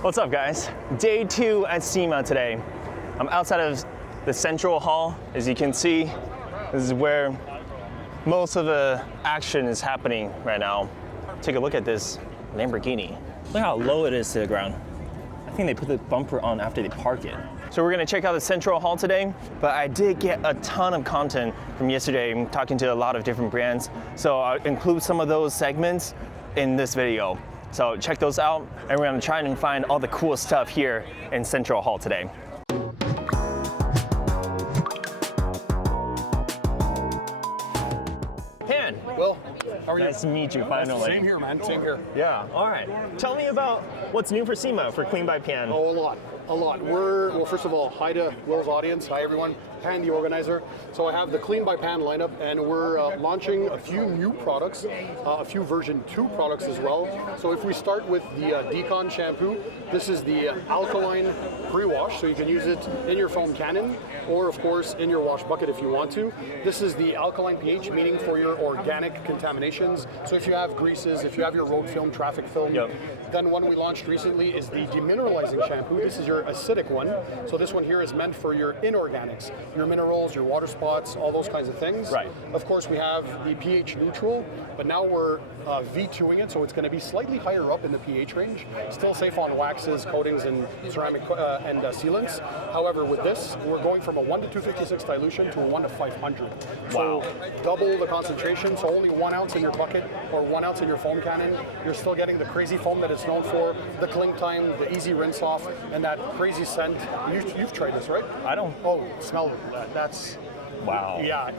What's up, guys? Day 2 at SEMA today. I'm outside of the central hall. As you can see, this is where most of the action is happening right now. Take a look at this Lamborghini. Look how low it is to the ground. I think they put the bumper on after they park it. So we're gonna check out the central hall today, but I did get a ton of content from yesterday. I'm talking to a lot of different brands. So I'll include some of those segments in this video. So check those out, and we're gonna try and find all the cool stuff here in Central Hall today. Pan. Well, how are you? Nice to meet you, finally. Same here, man. Same here. Yeah, all right. Tell me about what's new for SEMA for Clean by Pan. Oh, a lot. Well, first of all, hi to Will's audience. Hi, everyone. Pan, the organizer. So I have the Clean by Pan lineup, and we're launching a few new products, a few version 2 products as well. So if we start with the Decon shampoo, this is the alkaline pre-wash, so you can use it in your foam cannon, or of course in your wash bucket if you want to. This is the alkaline pH, meaning for your organic contaminations. So if you have greases, if you have your road film, traffic film, then one we launched recently is the demineralizing shampoo. This is your acidic one. So this one here is meant for your inorganics, your minerals, your water spots, all those kinds of things. Right. Of course, we have the pH neutral, but now we're V2ing it, so it's going to be slightly higher up in the pH range. Still safe on waxes, coatings, and ceramic and sealants. However, with this, we're going from a 1 to 256 dilution to a 1 to 500. Wow. So double the concentration, so only 1 ounce in your bucket or 1 ounce in your foam cannon. You're still getting the crazy foam that it's known for, the cling time, the easy rinse off, and that crazy scent. You've tried this, right? I don't. Oh, smell that. That's. Wow. Yeah.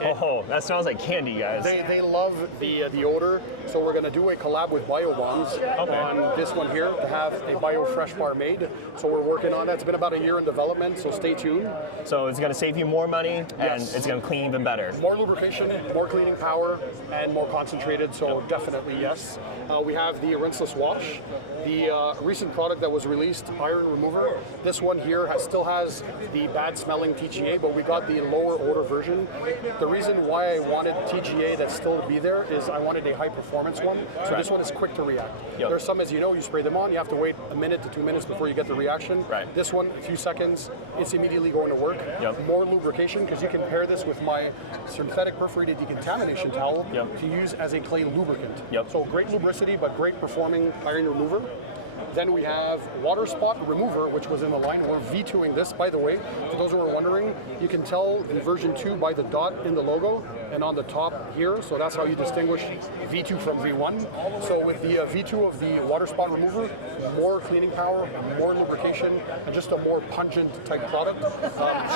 That smells like candy, guys. They love the odor, so we're going to do a collab with BioBonds on this one here to have a Bio Fresh Bar made. So we're working on that. It's been about a year in development, so stay tuned. So it's going to save you more money, and it's going to clean even better. More lubrication, more cleaning power, and more concentrated, so definitely yes. We have the rinseless wash. The recent product that was released, iron remover. This one here still has the bad smelling TGA, but we got the lower odor version. The reason why I wanted TGA that's still to be there is I wanted a high performance one. So this one is quick to react. There's some, as you know, you spray them on, you have to wait a minute to 2 minutes before you get the reaction. Right. This one, a few seconds, it's immediately going to work. More lubrication, because you can pair this with my synthetic perforated decontamination towel to use as a clay lubricant. So great lubricity, but great performing iron remover. Then we have water spot remover, which was in the line. We're V2ing this, by the way. For those who are wondering, you can tell in version 2 by the dot in the logo and on the top here. So that's how you distinguish V2 from V1. So with the V2 of the water spot remover, more cleaning power, more lubrication, and just a more pungent type product,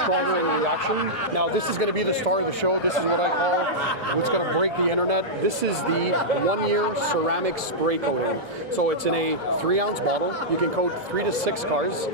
stronger in reaction. Now this is going to be the star of the show. This is what I call what's going to break the internet. This is the 1-year ceramic spray coating. So it's in a 3-ounce bottle. You can coat 3 to 6 cars,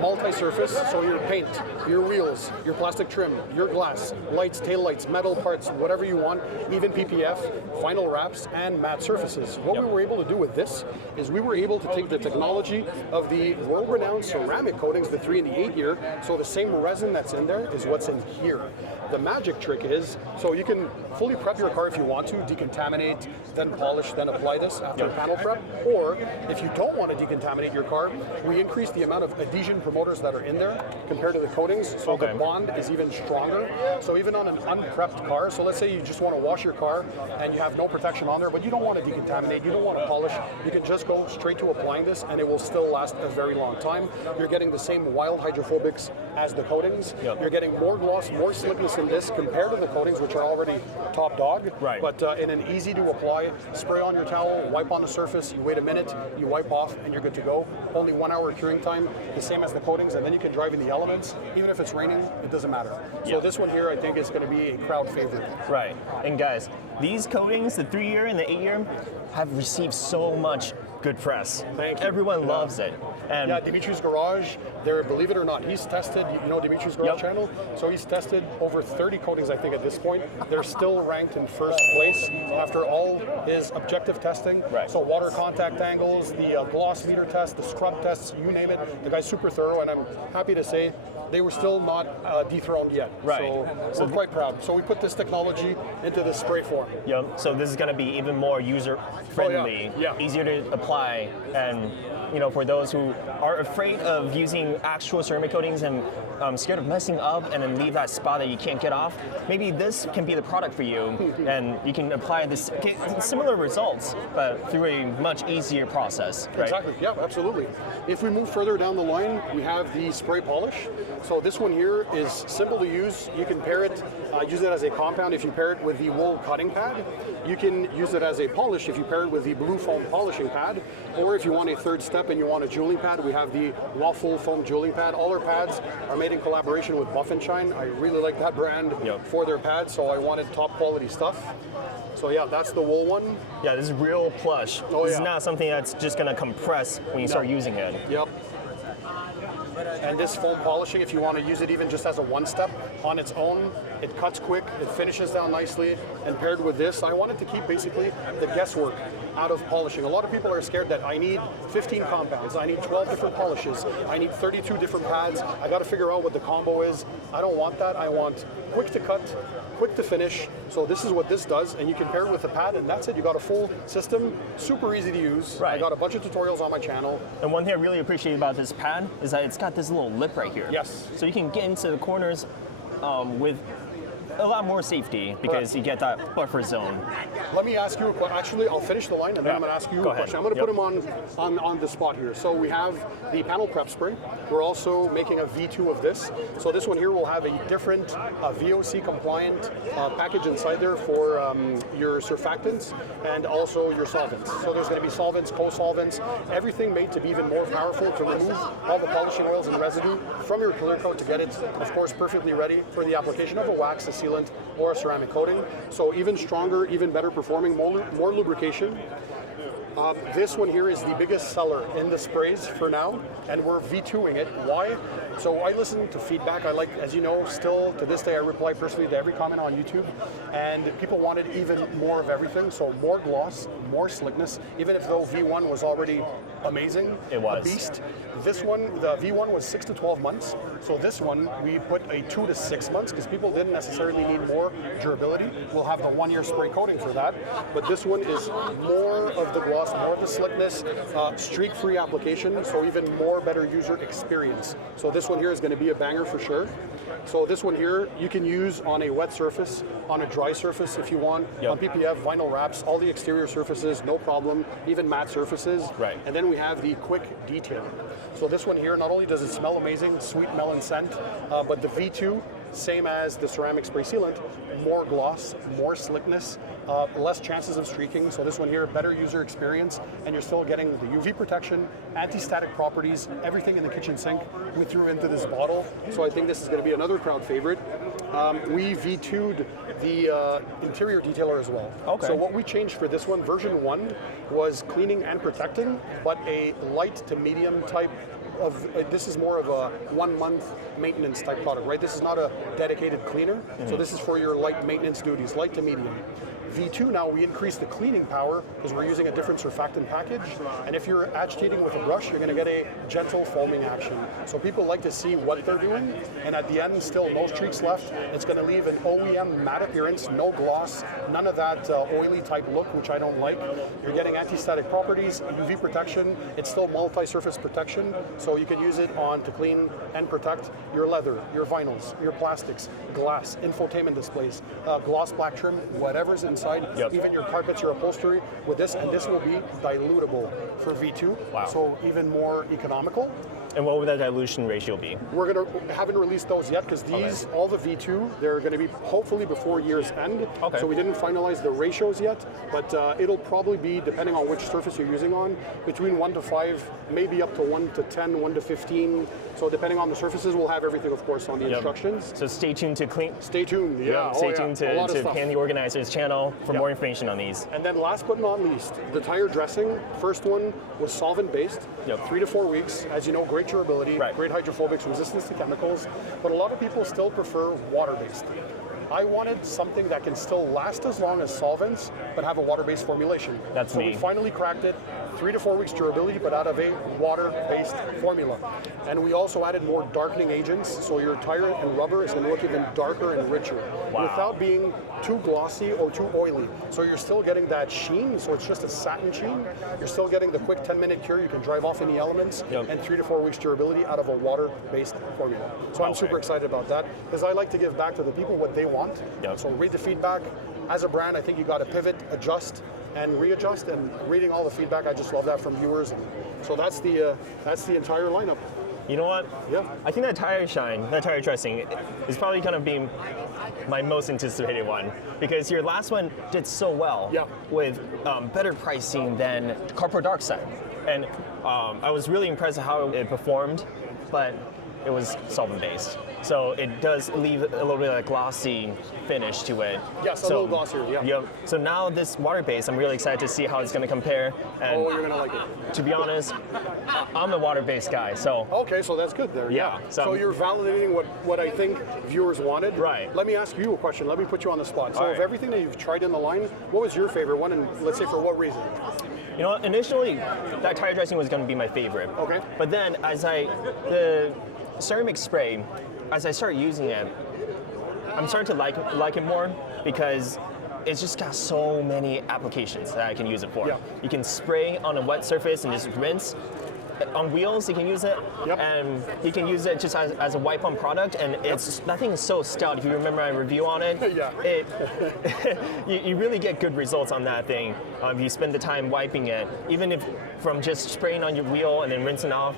multi-surface, so your paint, your wheels, your plastic trim, your glass, lights, tail lights, metal parts, whatever you want, even PPF, vinyl wraps, and matte surfaces. What we were able to do with this is we were able to take the technology of the world-renowned ceramic coatings, the 3 and the 8-year, so the same resin that's in there is what's in here. The magic trick is, so you can fully prep your car if you want to, decontaminate, then polish, then apply this after panel prep, or if you don't want to decontaminate your car, we increase the amount of adhesion promoters that are in there compared to the coatings, so the bond is even stronger. So even on an unprepped car, so let's say you just want to wash your car and you have no protection on there, but you don't want to decontaminate, you don't want to polish, you can just go straight to applying this and it will still last a very long time. You're getting the same wild hydrophobics as the coatings. You're getting more gloss, more slickness in this compared to the coatings, which are already top dog. But in an easy to apply, spray on your towel, wipe on the surface, you wait a minute, you wipe off, and you're good to go. Only 1 hour curing time, the same as the coatings, and then you can drive in the elements. Even if it's raining, it doesn't matter. So this one here, I think, is going to be a crowd favorite. Right. And guys, these coatings, the 3-year and the 8-year, have received so much good press. Thank you. Everyone loves it. And Dimitri's Garage, believe it or not, he's tested, you know Dimitri's Garage channel? So he's tested over 30 coatings, I think, at this point. They're still ranked in first place after all his objective testing. So water contact angles, the gloss meter test, the scrub tests, you name it. The guy's super thorough, and I'm happy to say they were still not dethroned yet. So we're quite proud. So we put this technology into the spray form. So this is going to be even more user-friendly, easier to apply apply. And for those who are afraid of using actual ceramic coatings and scared of messing up and then leave that spot that you can't get off, maybe this can be the product for you, and you can apply this similar results, but through a much easier process. Right? Exactly. Yeah, absolutely. If we move further down the line, we have the spray polish. So this one here is simple to use. You can pair it, use it as a compound if you pair it with the wool cutting pad. You can use it as a polish if you pair it with the blue foam polishing pad, or if you want a third step and you want a jeweling pad, we have the waffle foam jeweling pad. All our pads are made in collaboration with Buff and Shine. I really like that brand for their pads, so I wanted top quality stuff. So yeah, that's the wool one. Yeah, this is real plush. This is not something that's just going to compress when you start using it. Yep. And this foam polishing, if you want to use it even just as a one-step on its own, it cuts quick, it finishes down nicely, and paired with this, I wanted to keep basically the guesswork out of polishing. A lot of people are scared that I need 15 compounds, I need 12 different polishes, I need 32 different pads, I got to figure out what the combo is. I don't want that. I want quick to cut, quick to finish. So this is what this does, and you can pair it with the pad, and that's it. You got a full system, super easy to use. Right. I got a bunch of tutorials on my channel. And one thing I really appreciate about this pad is that it's got this little lip right here. Yes. So you can get into the corners with a lot more safety because you get that buffer zone. Let me ask you a question. Actually, I'll finish the line and then I'm going to ask you a question. I'm going to put them on the spot here. So we have the panel prep spray. We're also making a V2 of this. So this one here will have a different VOC compliant package inside there for your surfactants and also your solvents. So there's going to be solvents, co-solvents, everything made to be even more powerful to remove all the polishing oils and residue from your clear coat to get it, of course, perfectly ready for the application of a wax, a sealant, or a ceramic coating. So even stronger, even better performing, more lubrication. This one here is the biggest seller in the sprays for now, and we're V2ing it. Why? So I listen to feedback. I like, as you know, still to this day I reply personally to every comment on YouTube, and people wanted even more of everything. So more gloss, more slickness, even if though V1 was already amazing, it was a beast. This one, the V1 was 6 to 12 months. So this one, we put a 2 to 6 months because people didn't necessarily need more durability. We'll have the 1-year spray coating for that. But this one is more of the gloss, more of the slickness, streak-free application, so even more better user experience. So this one here is going to be a banger for sure. So this one here, you can use on a wet surface, on a dry surface if you want, on PPF, vinyl wraps, all the exterior surfaces, no problem, even matte surfaces. Right. And then we have the quick detailing. So this one here, not only does it smell amazing, sweet melon scent, but the V2, same as the ceramic spray sealant, more gloss, more slickness, less chances of streaking. So this one here, better user experience, and you're still getting the UV protection, anti-static properties, everything in the kitchen sink we threw into this bottle. So I think this is going to be another crowd favorite. We V2'd the interior detailer as well. Okay. So what we changed for this one, version 1, was cleaning and protecting, but a light to medium type of, this is more of a 1-month maintenance type product, right? This is not a dedicated cleaner, so this is for your light maintenance duties, light to medium. V2 now, we increase the cleaning power because we're using a different surfactant package, and if you're agitating with a brush, you're going to get a gentle foaming action. So people like to see what they're doing, and at the end, still no streaks left. It's going to leave an OEM matte appearance, no gloss, none of that oily type look, which I don't like. You're getting anti-static properties, UV protection, it's still multi-surface protection, so you can use it on to clean and protect your leather, your vinyls, your plastics, glass, infotainment displays, gloss black trim, whatever's inside, even your carpets, your upholstery with this, and this will be dilutable for V2, so even more economical. And what would that dilution ratio be? We're haven't released those yet because these, all the V2, they're going to be hopefully before year's end. Okay. So we didn't finalize the ratios yet, but it'll probably be, depending on which surface you're using on, between 1 to 5, maybe up to 1 to 10, 1 to 15. So depending on the surfaces, we'll have everything, of course, on the instructions. So stay tuned to Clean. Stay tuned, Stay tuned to Pan the Organizer's channel for more information on these. And then last but not least, the tire dressing. First one was solvent-based, 3 to 4 weeks. As you know, great durability, great hydrophobics, resistance to chemicals, but a lot of people still prefer water-based. I wanted something that can still last as long as solvents, but have a water-based formulation. That's so me. we finally cracked it. 3 to 4 weeks durability, but out of a water-based formula. And we also added more darkening agents, so your tire and rubber is going to look even darker and richer, without being too glossy or too oily. So you're still getting that sheen, so it's just a satin sheen. You're still getting the quick 10-minute cure. You can drive off any elements, and 3 to 4 weeks durability out of a water-based formula. So I'm super excited about that, because I like to give back to the people what they want. So read the feedback. As a brand, I think you got to pivot, adjust, and readjust. And reading all the feedback, I just love that from viewers. And so that's the entire lineup. You know what? Yeah. I think that tire shine, that tire dressing, is probably kind of being my most anticipated one, because your last one did so well with better pricing than Carpro Dark side. And I was really impressed with how it performed, but it was solvent-based. So it does leave a little bit of a glossy finish to it. Yes, a little glossier, Yep. So now this water-based, I'm really excited to see how it's going to compare. And you're going to like it. To be honest, I'm a water-based guy, so. Okay, so that's good there. Yeah. So you're validating what I think viewers wanted. Right. Let me ask you a question. Let me put you on the spot. So All of right. everything that you've tried in the line, what was your favorite one, and let's say for what reason? You know what, initially, that tire dressing was going to be my favorite. Okay. But then, the ceramic spray, as I start using it, I'm starting to like it more, because it's just got so many applications that I can use it for. Yeah. You can spray on a wet surface and just rinse. On wheels, you can use it, and you can use it just as a wipe-on product, and that thing is so stout. If you remember my review on it, you really get good results on that thing. If you spend the time wiping it, even if from just spraying on your wheel and then rinsing off,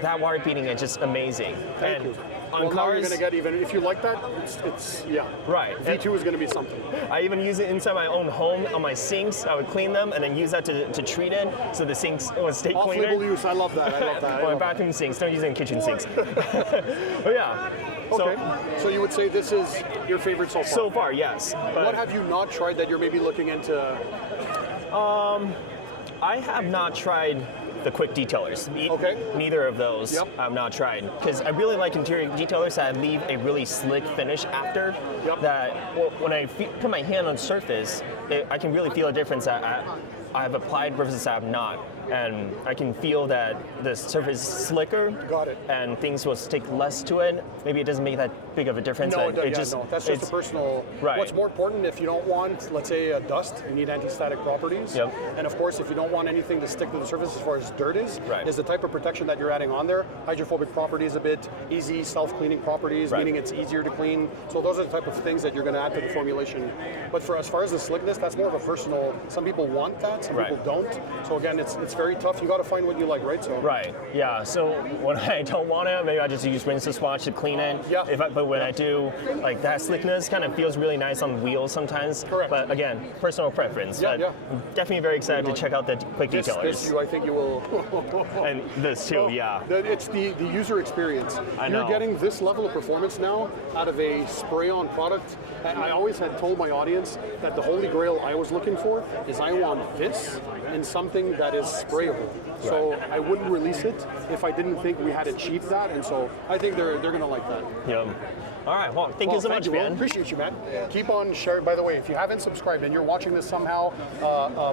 that water beading is just amazing. Thank you. On well, cars, now you're going to get even, if you like that, it's right. V2 is going to be something. I even use it inside my own home on my sinks. I would clean them and then use that to treat it, so the sinks would stay cleaner. Off-label use, I love that. My bathroom sinks, don't use it in kitchen sinks. But yeah. Okay. So you would say this is your favorite so far? So far, yes. But what have you not tried that you're maybe looking into? I have not tried the quick detailers. Neither of those I've not tried, because I really like interior detailers that leave a really slick finish after. That when I put my hand on the surface, I can really feel a difference that I've applied versus I have not. And I can feel that the surface is slicker. Got it. And things will stick less to it. Maybe it doesn't make that big of a difference. No, but that's just a personal. Right. What's more important, if you don't want, let's say, dust, you need anti-static properties. And of course, if you don't want anything to stick to the surface as far as dirt is the type of protection that you're adding on there. Hydrophobic properties a bit, easy self-cleaning properties, meaning it's easier to clean. So those are the type of things that you're going to add to the formulation. But for as far as the slickness, that's more of a personal. Some people want that, some people don't. So again, it's very tough. You got to find what you like, right? So yeah. So when I don't want it, maybe I just use rinse and swatch to clean it. But when I do, like, that slickness kind of feels really nice on wheels sometimes. Correct. But again, personal preference. I'm definitely very excited to check out the quick detailers. I think you will. And this too, It's the user experience. You're getting this level of performance now out of a spray-on product. And I always had told my audience that the holy grail I was looking for is I want this in something that is sprayable. So I wouldn't release it if I didn't think we had achieved that, and so I think they're going to like that. All right, well, thank you so much, man. Appreciate you, man. Keep on sharing. By the way, if you haven't subscribed and you're watching this somehow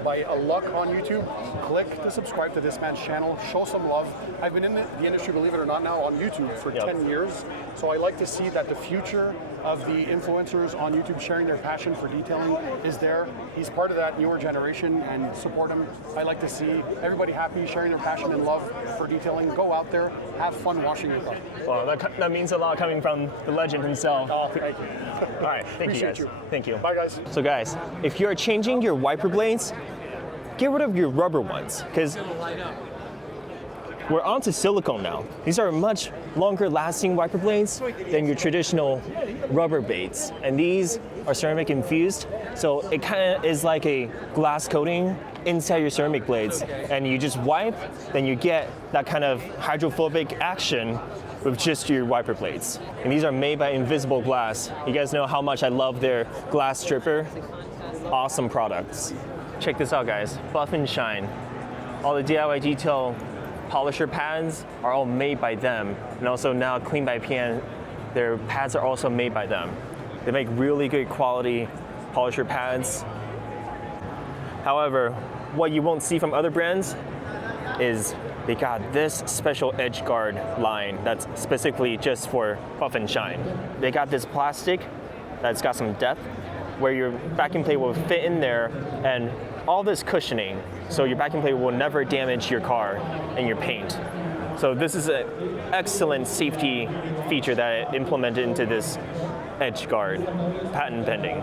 by luck on YouTube, click to subscribe to this man's channel. Show some love. I've been in the industry, believe it or not, now on YouTube for 10 years. So I like to see that the future of the influencers on YouTube sharing their passion for detailing is there. He's part of that newer generation, and support him. I like to see everybody happy, sharing their passion and love for detailing. Go out there, have fun washing your car. Well, that means a lot coming from the legend himself. Oh, thank you. All right, thank you guys. Thank you. Bye, guys. So guys, if you're changing your wiper blades, get rid of your rubber ones, because we're onto silicone now. These are much longer lasting wiper blades than your traditional rubber blades. And these are ceramic infused, so it kind of is like a glass coating inside your ceramic blades. And you just wipe, then you get that kind of hydrophobic action with just your wiper blades. And these are made by Invisible Glass. You guys know how much I love their glass stripper. Awesome products. Check this out, guys. Buff and Shine. All the DIY detail polisher pads are all made by them. And also now Clean by PN, their pads are also made by them. They make really good quality polisher pads. However, what you won't see from other brands is they got this special edge guard line that's specifically just for puff and shine. They got this plastic that's got some depth where your backing plate will fit in there, and all this cushioning, so your backing plate will never damage your car and your paint. So this is an excellent safety feature that I implemented into this edge guard, patent pending.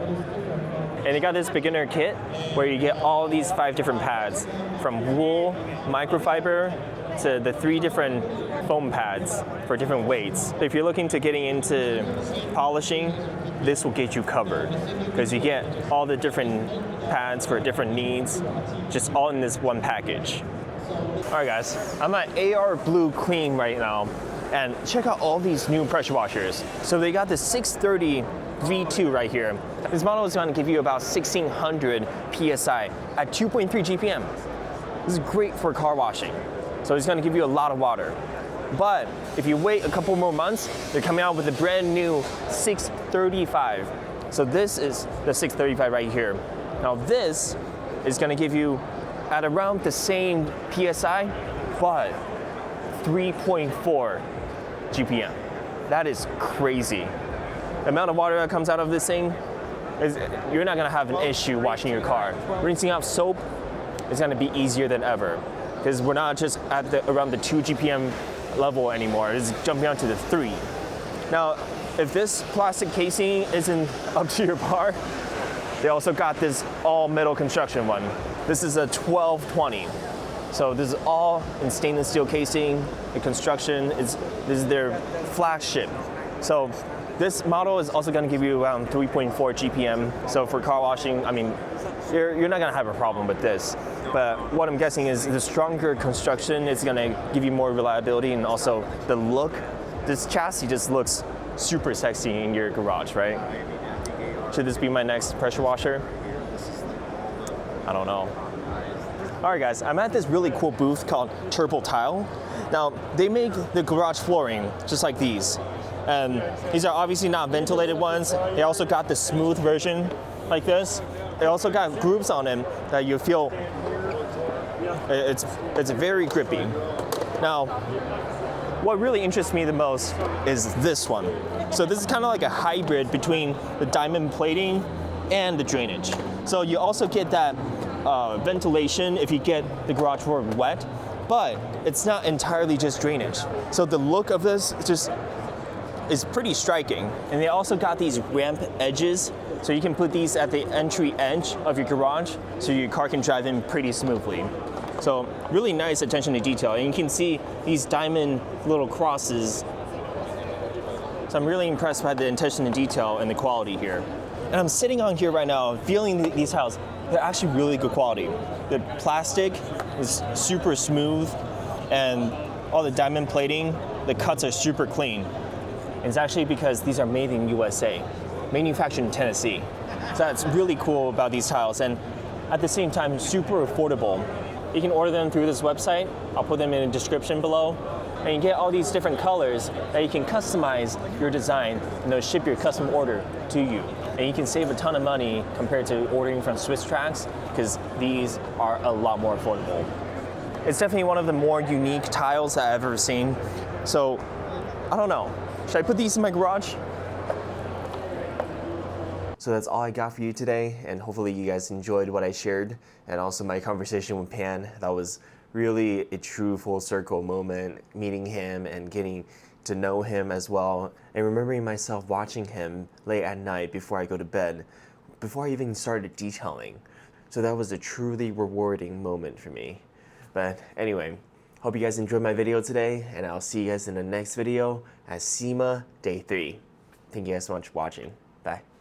And they got this beginner kit where you get all these 5 different pads, from wool, microfiber, to the 3 different foam pads for different weights. So if you're looking to getting into polishing, this will get you covered because you get all the different pads for different needs, just all in this one package. All right guys, I'm at AR Blue Clean right now, and check out all these new pressure washers. So they got the 630 V2 right here. This model is going to give you about 1600 PSI at 2.3 GPM. This is great for car washing. So it's going to give you a lot of water. But if you wait a couple more months, they're coming out with a brand new 635. So this is the 635 right here. Now this is going to give you at around the same PSI, but 3.4 GPM. That is crazy. The amount of water that comes out of this thing, you're not gonna have an issue washing your car. Rinsing out soap is gonna be easier than ever, because we're not just at around the 2 GPM level anymore. It's jumping out to the 3. Now, if this plastic casing isn't up to your par, they also got this all metal construction one. This is a 1220. So this is all in stainless steel casing. The construction this is their flagship. So this model is also going to give you around 3.4 GPM. So for car washing, I mean, you're not going to have a problem with this. But what I'm guessing is the stronger construction is going to give you more reliability, and also the look. This chassis just looks super sexy in your garage, right? Should this be my next pressure washer? I don't know. All right guys, I'm at this really cool booth called Turbo Tile. Now, they make the garage flooring just like these. And these are obviously not ventilated ones. They also got the smooth version like this. They also got grooves on them that you feel, it's very grippy. Now, what really interests me the most is this one. So this is kind of like a hybrid between the diamond plating and the drainage. So you also get that ventilation if you get the garage floor wet, but it's not entirely just drainage. So the look of this is pretty striking. And they also got these ramp edges, so you can put these at the entry edge of your garage so your car can drive in pretty smoothly. So really nice attention to detail. And you can see these diamond little crosses. So I'm really impressed by the attention to detail and the quality here. And I'm sitting on here right now, feeling these tiles. They're actually really good quality. The plastic is super smooth, and all the diamond plating, the cuts are super clean. And it's actually because these are made in USA, manufactured in Tennessee. So that's really cool about these tiles, and at the same time, super affordable. You can order them through this website. I'll put them in the description below. And you get all these different colors that you can customize your design, and they'll ship your custom order to you. And you can save a ton of money compared to ordering from Swiss Tracks, because these are a lot more affordable. It's definitely one of the more unique tiles that I've ever seen. So, I don't know. Should I put these in my garage? So that's all I got for you today, and hopefully you guys enjoyed what I shared, and also my conversation with Pan. That was really a true full circle moment, meeting him and getting to know him as well, and remembering myself watching him late at night before I go to bed, before I even started detailing. So that was a truly rewarding moment for me. But anyway, hope you guys enjoyed my video today, and I'll see you guys in the next video at SEMA Day 3. Thank you guys so much for watching. Bye.